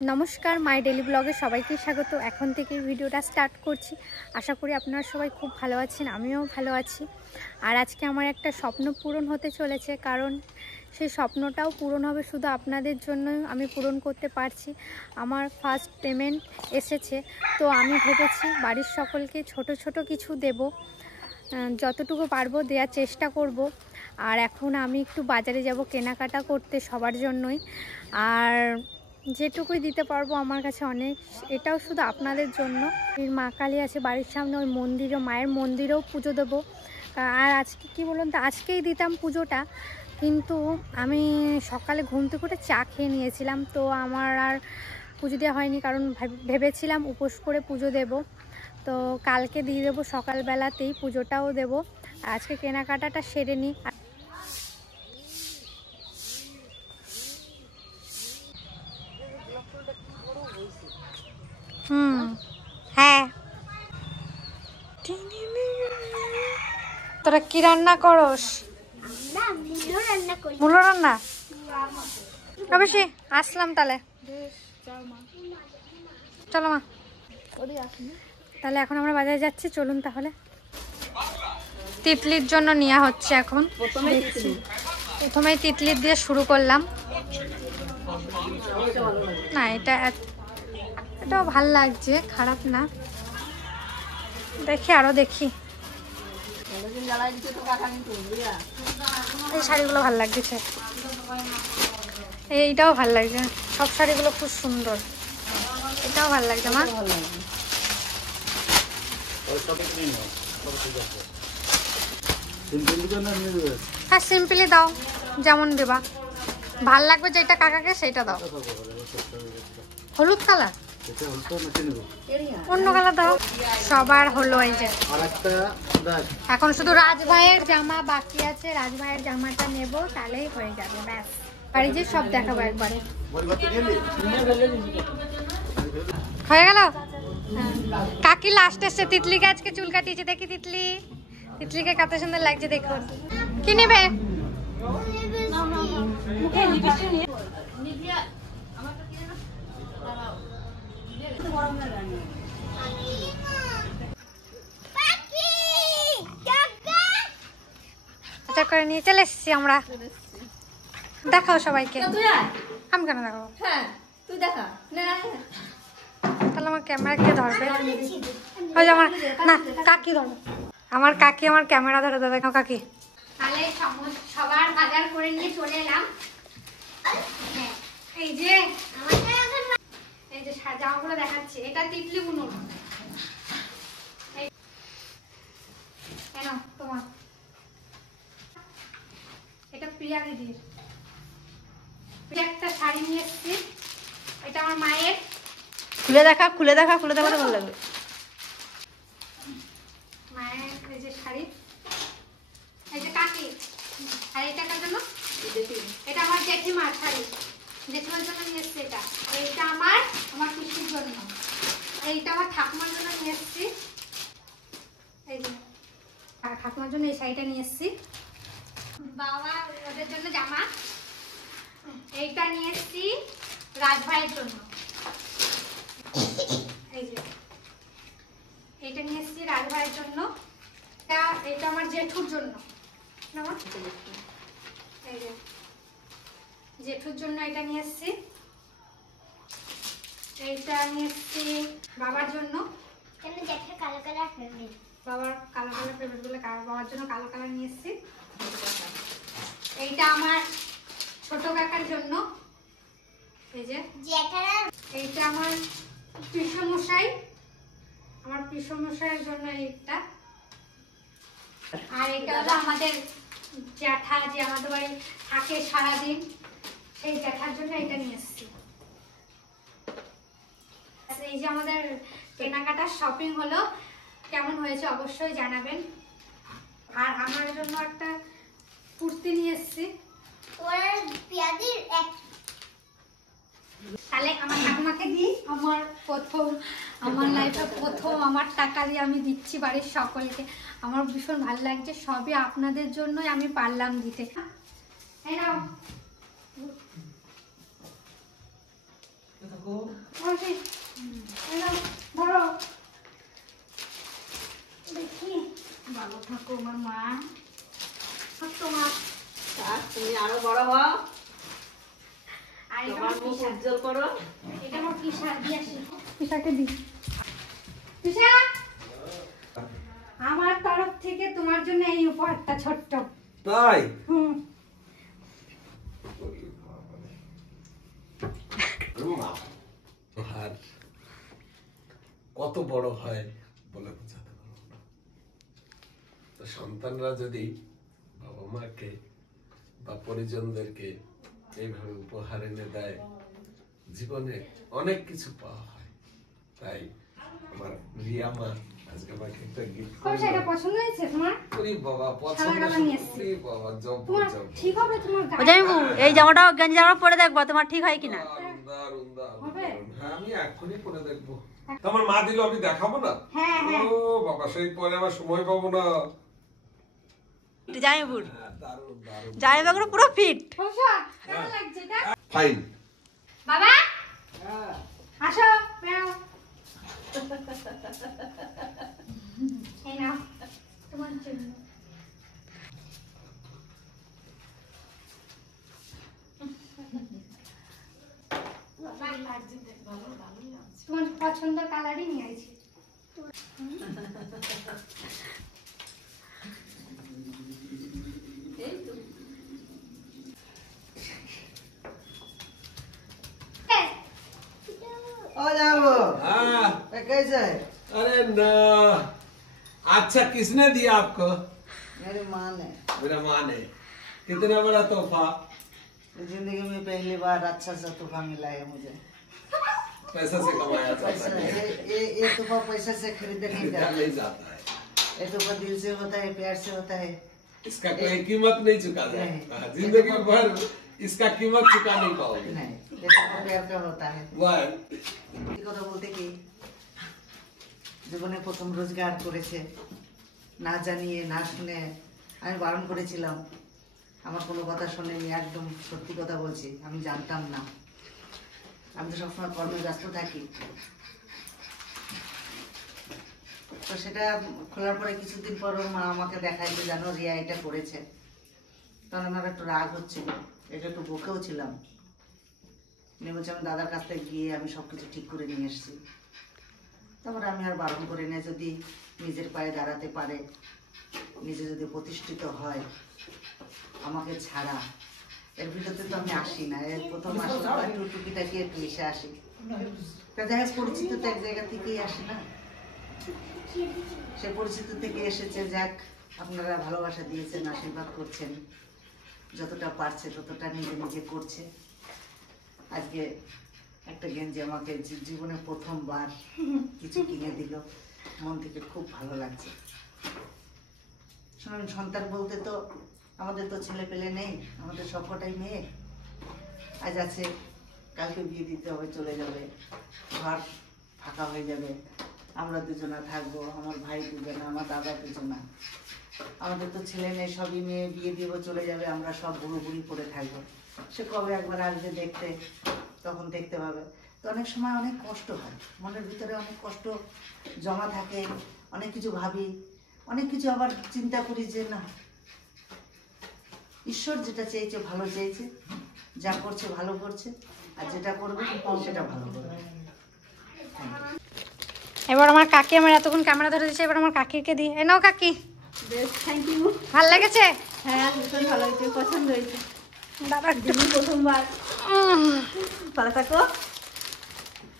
नमस्कार my daily ब्लगे सबाइके स्वागत। एखन थेके भिडियोटा स्टार्ट करछि। आशा करी आपनारा सबाई खूब भालो आछेन, आमिओ भालो आछि। और आजके आमार एकटा स्वप्न पूरण होते चलेछे, कारण सेई स्वप्नटाओ पूरण होबे शुधु आपनादेर जोन्नोई आमि पूरण करते पारछि। आमार फार्स्ट पेमेंट एसेछे, तो आमि भेबेछि बाड़िर सकलके छोटो छोटो किछु देब, যতটুকু পারবো দেওয়ার চেষ্টা করব। আর এখন আমি একটু বাজারে যাব কেনাকাটা করতে সবার জন্যই, আর যেটুকুই দিতে পারবো আমার কাছে অনেক। এটাও শুধু আপনাদের জন্য। মা কালী আছে বাড়ির সামনে, ওই মন্দিরে মায়ের মন্দিরেও পুজো দেবো। আর আজকে কি বলুন তো, আজকেই দিতাম পুজোটা, কিন্তু আমি সকালে ঘুম থেকে উঠে চা খেয়ে নিয়েছিলাম, তো আমার আর পুজো দেওয়া হয়নি। কারণ ভেবেছিলাম উপোস করে পুজো দেব, তো কালকে দিয়ে দেবো সকালবেলাতেই, পুজোটাও দেবো। আজকে কেনাকাটাটা সেরে নিই। হ্যাঁ, তোরা কি রান্না করস? মূলো রান্না। অবশ্যই আসলাম তাহলে, চলো মা। তাহলে এখন আমরা বাজারে যাচ্ছি, চলুন তাহলে। তিতলির জন্য নেওয়া হচ্ছে এখন। প্রথমেই তিতলির দিয়ে শুরু করলাম। না, এটাও ভাল লাগছে, খারাপ না। দেখি আরো দেখি। এই শাড়িগুলো ভাল লাগছে, এইটাও ভাল লাগছে। সব শাড়িগুলো খুব সুন্দর, এটাও ভাল লাগছে মা। হ্যাঁ, সিম্পলি দাও, যেমন দেবা ভাল লাগবে। যেটা কাকাকে সেইটা দাও। হলুদ কালার, অন্য কালার দাও। সবার হলো। এই যে এখন শুধু রাজভাইয়ের জামা বাকি আছে, রাজভাইয়ের জামাটা নেব, তাহলেই হয়ে যাবে, ব্যাস। বাড়ি যে সব দেখাবো একবারে। হয়ে গেল। কাকি লাস্ট এসছে, তিতলিকে আজকে চুল কাটিয়েছে। দেখি তিতলিকে কত সুন্দর লাগছে, দেখুন। কি নেবে? করে নিয়ে চলে এসেছি আমরা। দেখাও সবাইকে। আমি কেন দেখাবো? তাহলে আমার ক্যামেরা কে ধরবে? ওই যে আমার, না, কাকি ধরবে। আমার কাকি আমার ক্যামেরা ধরে দেবে। কাকি, তাহলে সবার বাজার করে নিয়ে চলে এলাম। এই যে জামাগুলো দেখাচ্ছি। এটা তিতলি বুনুর। কেন তোমার? এটা প্রিয়া দিদির। একটা শাড়ি নিয়ে এসেছি, এটা আমার মায়ের। খুলে দেখা তো ভালো লাগবে। মায়ের এই যে শাড়ি, এই যে কাকি। আর এটা কার জন্য? এটা আমার জেঠিমার শাড়ি, জেঠিমার জন্য নিয়ে এসেছি। এইটা আমার পিসির জন্য। এইটা আমার ঠাকুমার জন্য নিয়ে এসেছি। এই যে ঠাকুমার জন্য এই শাড়িটা নিয়ে এসেছি। বাবা ওদের জন্য জামা। এইটা নিয়ে এসেছি রাজভাইয়ের জন্য। এই যে এইটা নিয়ে এসেছি রাজভাইয়ের জন্য। এটা আমার জেঠুর জন্য। এই যে জেঠুর জন্য এটা নিয়ে এসেছি। এইটা নিয়ে এসেছি বাবার জন্য। কালো কালার ফেভারিট, বাবার কালো কালার ফেভারিট বলে বাবার জন্য কালো কালার নিয়ে এসেছি। এইটা আমার ছোট কাকার জন্য। এই যে এইটা আমার পিসমশাইয়ের জন্য এইটা। আর এটা হলো আমাদের জ্যাঠা, যে আমাদের বাড়ি থাকে সারাদিন, সেই জ্যাঠার জন্য এটা নিয়ে এসেছি। এই যে আমাদের কেনাকাটার শপিং হলো। কেমন হয়েছে অবশ্যই জানাবেন। আর আমার জন্য একটা কুর্তি নিয়ে এসেছি। তাহলে আমার ঠাকুমাকে দিই। আমার লাইফে প্রথম আমার টাকা দিয়ে আমি দিচ্ছি বাড়ির সকলকে। আমার ভীষণ ভালো লাগছে। সবই আপনাদের জন্যই আমি পারলাম দিতে। এই নাও। থাকো। দেখি ভালো থাকো আমার মা। তোমার তুমি আরো বড় হও, আর তোমার মুখ উজ্জ্বল করো। এটা আমার পিসা দিয়ে আসি, পিসাকে দি। পিসা, আমার তরফ থেকে তোমার জন্য এই উপহারটা ছোট্ট। তাই আর কত বড় হয় বলে বোঝাতে পারবো না। তো সন্তানরা যদি বাবা মাকে বা পরিজনদেরকে এইভাবে উপহার এনে দেয়, জীবনে অনেক কিছু পাওয়া হয়। তাই আমার রিয়া মা আজকে আমাকে একটা গিফট কোনটা এটা পছন্দ হয়েছে তোমার? করি বাবা, পছন্দ করি বাবা, জব জব ঠিক হবে তোমার গায়ে? ওজাইবু এই জামাটা গঞ্জি জামা পরে দেখবো তোমার ঠিক হয় কিনা। দারুণ দারুণ। হ্যাঁ আমি এখনই পরে দেখবো। তোমার মা দিল আমি দেখাবো না? হ্যাঁ হ্যাঁ। ও বাবা, সেই পরে আমার সময় পাবো না। জামাইবুর দারুণ দারুণ। জামাইবাগুলো পুরো ফিট। পৌঁছা, কেমন লাগছে এটা? ফাইন। বাবা আসো, বেরো। এই নাও তোমার জন্য। তোমার পছন্দের কালারই নিয়ে আইছি। हाँ, कैसे है? अरे ना, अच्छा किसने दिया आपको? मेरी माँ ने। मेरा माँ ने। कितना बड़ा तोहफा? जिंदगी में पहली बार अच्छा सा तोहफा मिला है मुझे। पैसा से कमाया पैसा जाता है। ये तोहफा पैसे से खरीदा नहीं खरीदा जाता। नहीं जाता है। ये तोहफा दिल से होता है, प्यार से होता है। इसका कोई कीमत नहीं चुका जाए। नहीं। जिंदगी भर इसका कीमत चुका नहीं पाओगे। नहीं, ये तोहफा प्यार का होता है। वह এই কথা বলতে কি, জীবনে প্রথম রোজগার করেছে, না জানিয়ে না শুনে আমি বারণ করেছিলাম, আমার কোনো কথা শোনেনি। একদম সত্যি কথা বলছি, আমি জানতাম না। আমি তো সবসময় কর্মে ব্যস্ত থাকি। তো সেটা খোলার পরে কিছুদিন পর ওর মা আমাকে দেখায় যে জানো রিয়া এটা করেছে। তখন আমার একটু রাগ হচ্ছিল, এটা একটু বকেও ছিলাম। উনি বলছে আমি দাদার কাছ থেকে গিয়ে আমি সবকিছু ঠিক করে নিয়ে এসেছি। তারপরে আমি আর বারণ করি না, যদি নিজের পায়ে দাঁড়াতে পারে, নিজে যদি প্রতিষ্ঠিত হয়, আমাকে ছাড়া এর ভিতরে তো আমি আসি না। এর প্রথম আসলে একটু টুকিটাকি একটু এসে আসি, দেখা পরিচিত তো এক জায়গা থেকেই আসে না। সে পরিচিত থেকে এসেছে, যাক আপনারা ভালোবাসা দিয়েছেন, আশীর্বাদ করছেন, যতটা পারছে ততটা নিজে নিজে করছে। আজকে একটা গেঞ্জি আমাকে জীবনে প্রথমবার কিছু কিনে দিল, মন থেকে খুব ভালো লাগছে। শুনুন, সন্তান বলতে তো আমাদের তো ছেলে পেলে নেই, আমাদের সবকটাই মেয়ে। আজ আছে, কালকে বিয়ে দিতে হবে, চলে যাবে, ঘর ফাঁকা হয়ে যাবে, আমরা দুজনা থাকবো, আমার ভাই দুজনা, আমার দাদা দুজনা। আমাদের তো ছেলে নেই, সবই মেয়ে, বিয়ে দিব, চলে যাবে, আমরা সব বুড়ো বুড়ি পড়ে থাকবো। সে কবে একবার আসবে দেখতে, তখন দেখতে পাবে। তো অনেক সময় অনেক কষ্ট হয়, মনের ভিতরে অনেক কষ্ট জমা থাকে, অনেক কিছু ভাবি, অনেক কিছু আবার চিন্তা করি যে না, ঈশ্বর যেটা চেয়েছে ভালো চেয়েছে, যা করছে ভালো করছে, আর যেটা করবে সেটা ভালো করবে। এবার আমার কাকি আমার এতক্ষণ ক্যামেরা ধরে দিয়েছে, এবার আমার কাকিকে দিই। এ নাও কাকি। বেশ, থ্যাংক ইউ। ভাল লেগেছে? হ্যাঁ, ভীষণ ভালো হয়েছে, পছন্দ হয়েছে। দাদা প্রথমবার। ভালো থাকো,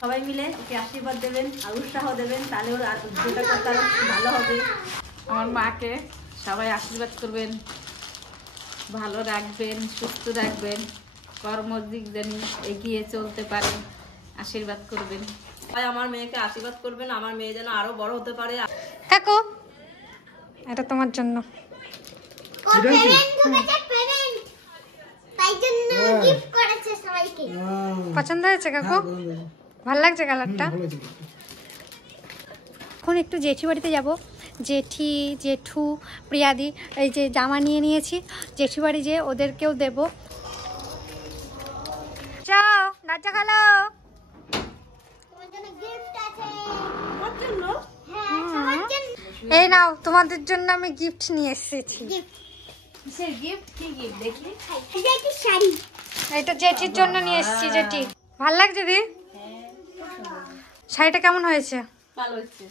সবাই মিলে ওকে আশীর্বাদ দেবেন আর উৎসাহ দেবেন, তাহলে ওর যেটা করতে আরো ভালো হবে। আমার মাকে সবাই আশীর্বাদ করবেন, ভালো রাখবেন, সুস্থ রাখবেন, কর্মদিক যেন এগিয়ে চলতে পারে, আশীর্বাদ করবেন। সবাই আমার মেয়েকে আশীর্বাদ করবেন, আমার মেয়ে যেন আরো বড় হতে পারে। কাকু, এটা তোমার জন্য। পছন্দ হয়েছে কাকু? ভাল লাগছে কালারটা? এখন একটু জেঠি বাড়িতে যাব। জেঠি, জেঠু, প্রিয়াদি এই যে জামা নিয়ে নিয়েছি, জেঠি বাড়ি যেয়ে ওদেরকেও দেব। চাও নাচা খালো। এই নাও তোমাদের জন্য আমি গিফট নিয়ে এসেছি। কিসের গিফট? কি গিফট দেখি? শাড়ি। এটা জেঠির জন্য নিয়ে এসেছি। জেঠি ভালো লাগছে দি? শাড়িটা কেমন হয়েছে? ভালো হচ্ছে।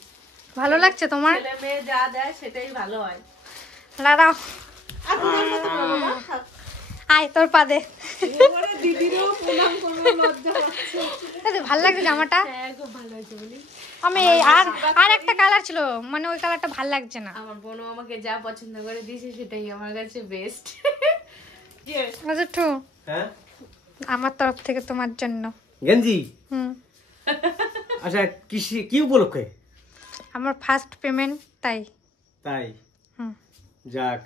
ভালো লাগছে তোমার? ছেলে মেয়ে যা দেয় সেটাই ভালো হয়। দাঁড়াও, আর তোমার মতো বলো না। আয় তোর পাদে। এবারে দিদিরও প্রণাম করবো, লজ্জা হচ্ছে। ভালো লাগছে জামাটা? হ্যাঁ খুব ভালো হয়েছে বলি। আমি আর একটা কালার ছিল, মানে ওই কালারটা ভালো লাগছে না। আমার বোনও আমাকে যা পছন্দ করে দিয়েছে সেটাই আমার কাছে বেস্ট। আচ্ছা টু, হ্যাঁ আমার তরফ থেকে তোমার জন্য গেঞ্জি। হুম, আচ্ছা কি উপলক্ষে? আমার ফার্স্ট পেমেন্ট তাই। তাই হুম। যাক,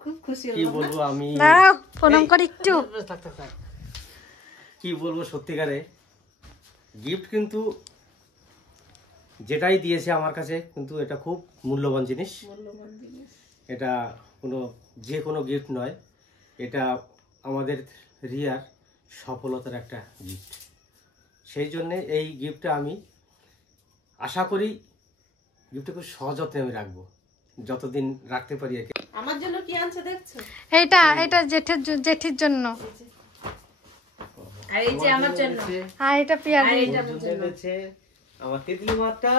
খুব খুশি কি হলাম। বলবো আমি, দাঁড়াও প্রণাম করি একটু। কি বলবো, সত্যিকারে গিফট কিন্তু যেটাই দিয়েছে আমার কাছে কিন্তু এটা খুব মূল্যবান জিনিস। এটা যে কোনো গিফট নয়, এটা আমাদের রিয়ার সফলতার একটা গিফট। সেই জন্যে এই গিফটটা আমি আশা করি গিফটটা খুব সযত্নে আমি রাখবো, যতদিন রাখতে পারি। আমার জন্য কি আনছে দেখছো? এটা জেঠির জন্য, আর এই যে আমার জন্য, আর এটা পিয়ার। আমার তিতলি মাটা।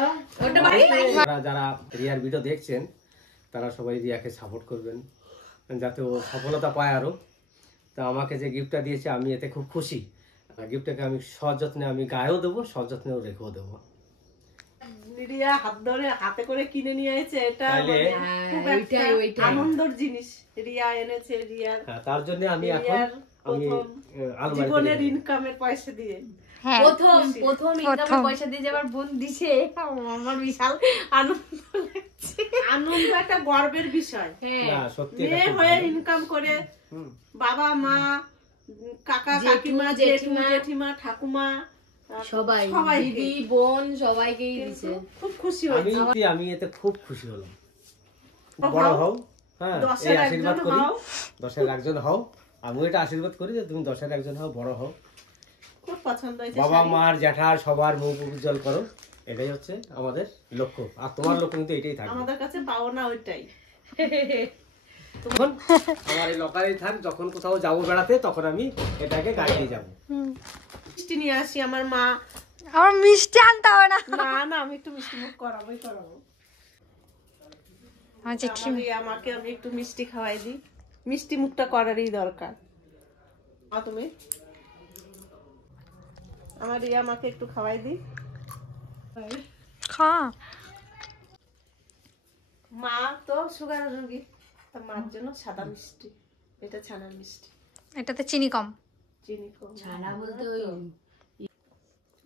ওটা বাড়ি। যারা রিয়ার ভিডিও দেখছেন তারা সবাই রিয়াকে সাপোর্ট করবেন যাতে ও সফলতা পায় আরো। তো আমাকে যে গিফটটা দিয়েছে আমি এতে খুব খুশি। গিফটটাকে আমি সযত্নে আমি গায়েও দেবো, সযত্নেও রেখেও দেবো। রিয়া হাত ধরে হাতে করে কিনে নিয়ে এসেছে, এটা তাইলে খুব একটা আনন্দের জিনিস রিয়া এনেছে। রিয়ার তার জন্য আমি এখন জীবনের ইনকামের পয়সা দিয়ে হ্যাঁ, প্রথম ইনকামের পয়সা দিয়ে যাবার বোন দিছে, আমার বিশাল আনন্দ লাগছে। আনন্দ একটা গর্বের বিষয়। হ্যাঁ, মেয়ে হয়ে ইনকাম করে বাবা মা কাকা কাকিমা জেঠিমা ঠাকুমা সবাই দিদি বোন সবাইকেই দিছে। খুব খুশি হয়েছি আমি এতে খুব খুশি হলাম। বড় হও, হ্যাঁ এই আশীর্বাদ করি, 10-এর একজন হও। আমি এটা আশীর্বাদ করি যে তুমি 10-এর একজন হও, বড় হও। খুব পছন্দ হয়েছে। বাবা মার জ্যাঠার সবার মুখ উজ্জ্বল করো, এটাই হচ্ছে আমাদের লক্ষ্য। আর তোমার লক্ষ্য কিন্তু এটাই থাকবে। আমাদের কাছে পাওনা ওইটাই। তখন আমার এই লকারেই থাক, যখন কোথাও যাবো বেড়াতে তখন আমি এটাকে গাড়ি দিয়ে যাবো। মিষ্টি নিয়ে আসি। আমার মা, আমার মিষ্টি আনতে হবে না। না আমি একটু মিষ্টি মুখ করাবো। আমার জেঠি আমাকে আমি একটু মিষ্টি খাওয়াই দিই, মিষ্টি মুখটা করারই দরকার। তুমি আমার রিয়া আমাকে একটু খাওয়াই দিই। খা। মা তো সুগার রোগী, তা মার জন্য সাদা মিষ্টি, এটা ছানার মিষ্টি, এটাতে চিনি কম। চিনি কম। ছানা বলতে ওই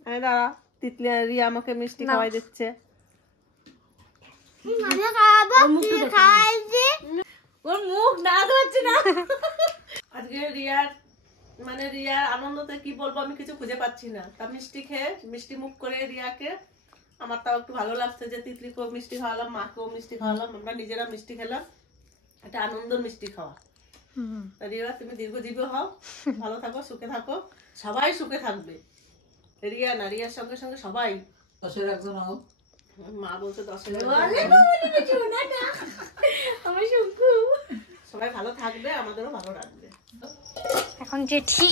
আরে দাঁড়া, তিতলি রিয়া আমাকে মিষ্টি খাওয়াই দিচ্ছে। ওর মুখ না ধরছে না। আজকে রিয়ার আনন্দতে কি বলবো আমি কিছু খুঁজে পাচ্ছি না। তা মিষ্টি খেয়ে মিষ্টি মুখ করে রিয়াকে আমার তাও একটু ভালো লাগছে যে তিতলিকেও মিষ্টি খাওয়ালাম, মাকেও মিষ্টি খাওয়ালাম, আমরা নিজেরা মিষ্টি খেলাম। এটা আনন্দের মিষ্টি খাওয়া। রিয়া তুমি দীর্ঘজীবী হও, ভালো থাকো, সুখে থাকো, সবাই সুখে থাকবে। রিয়া না, রিয়ার সঙ্গে সঙ্গে সবাই 10-এর একজন হও। মা বলছে 10-এর সবাই ভালো থাকবে, আমাদেরও ভালো রাখবে। এখন জেঠি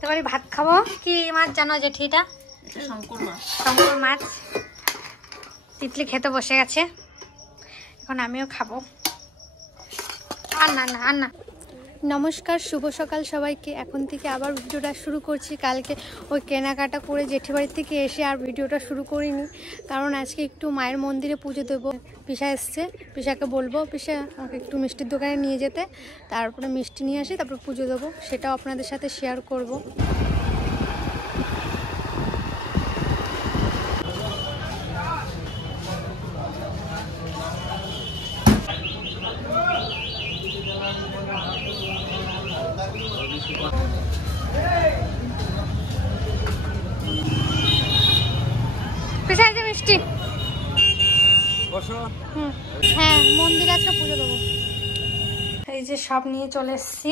তোমার ভাত খাবো। কি মাছ জানো জেঠি? এটা শঙ্কর মাছ। শঙ্কর মাছ। তিতলি খেতে বসে গেছে, এখন আমিও খাবো। আর না। নমস্কার, শুভ সকাল সবাইকে। এখন থেকে আবার ভিডিওটা শুরু করছি। কালকে ওই কেনাকাটা করে জেঠি বাড়ির থেকে এসে আর ভিডিওটা শুরু করিনি, কারণ আজকে একটু মায়ের মন্দিরে পুজো দেবো। পিসা এসছে, পিসাকে বলবো পিসা আমাকে একটু মিষ্টির দোকানে নিয়ে যেতে, তারপরে মিষ্টি নিয়ে আসি, তারপরে পুজো দেবো। সেটাও আপনাদের সাথে শেয়ার করব। মিষ্টি হ্যাঁ, মন্দিরে আজকে পুজো দেবো। এই যে সব নিয়ে চলে এসছি,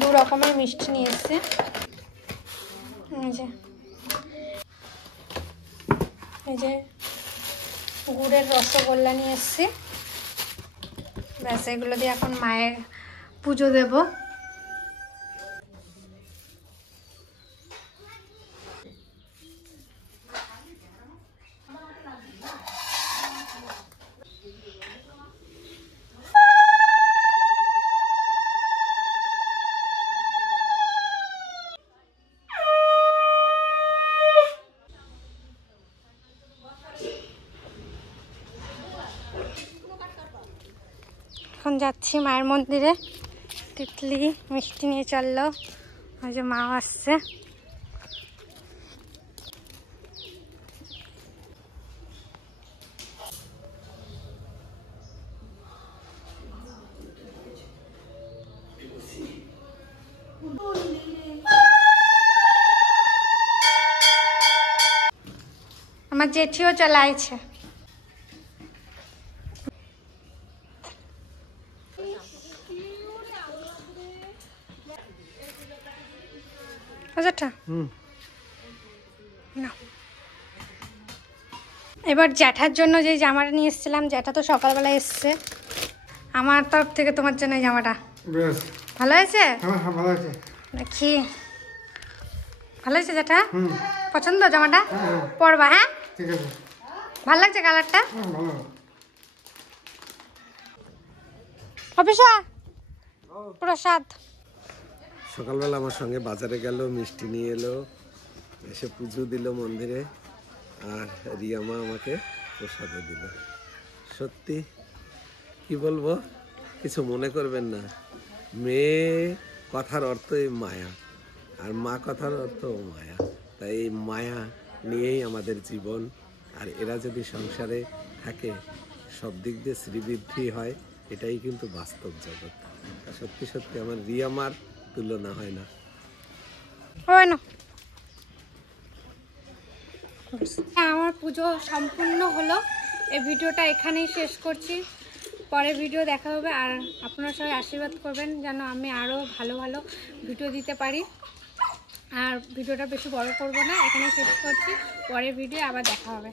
2 রকমের মিষ্টি নিয়ে এসছি। এই যে গুড়ের রসগোল্লা নিয়ে এসেছি। ব্যাস এগুলো দিয়ে এখন মায়ের পুজো দেব। এখন যাচ্ছি মায়ের মন্দিরে। তিতলি মিষ্টি নিয়ে চললো, ওই যে মাও আসছে। আমার জেঠিও চলে আইছে। এবার জ্যাঠার জন্য যে জামাটা নিয়ে এসেছিলাম, জ্যাঠা তো সকালবেলা এসছে, আমার তরফ থেকে তোমার জন্য এই জামাটা। ভালো হয়েছে? দেখি ভালো হয়েছে জ্যাঠা? পছন্দ জামাটা? পরবা? হ্যাঁ ভালো লাগছে কালারটা? অফিসা প্রসাদ। সকালবেলা আমার সঙ্গে বাজারে গেল, মিষ্টি নিয়ে এলো, এসে পুজো দিল মন্দিরে, আর রিয়া মা আমাকে প্রসাদও দিল। সত্যি কি বলবো, কিছু মনে করবেন না, মেয়ে কথার অর্থই মায়া, আর মা কথার অর্থ মায়া। তাই এই মায়া নিয়েই আমাদের জীবন, আর এরা যদি সংসারে থাকে সব দিক দিয়ে শ্রীবৃদ্ধি হয়, এটাই কিন্তু বাস্তব জগৎ। সত্যি সত্যি আমার রিয়া মার তুলনা হয় না। আমার পুজো সম্পূর্ণ হলো। এই ভিডিওটা এখানেই শেষ করছি, পরে ভিডিও দেখা হবে। আর আপনারা সবাই আশীর্বাদ করবেন যেন আমি আরও ভালো ভালো ভিডিও দিতে পারি। আর ভিডিওটা বেশি বড় করব না, এখানেই শেষ করছি, পরে ভিডিও আবার দেখা হবে।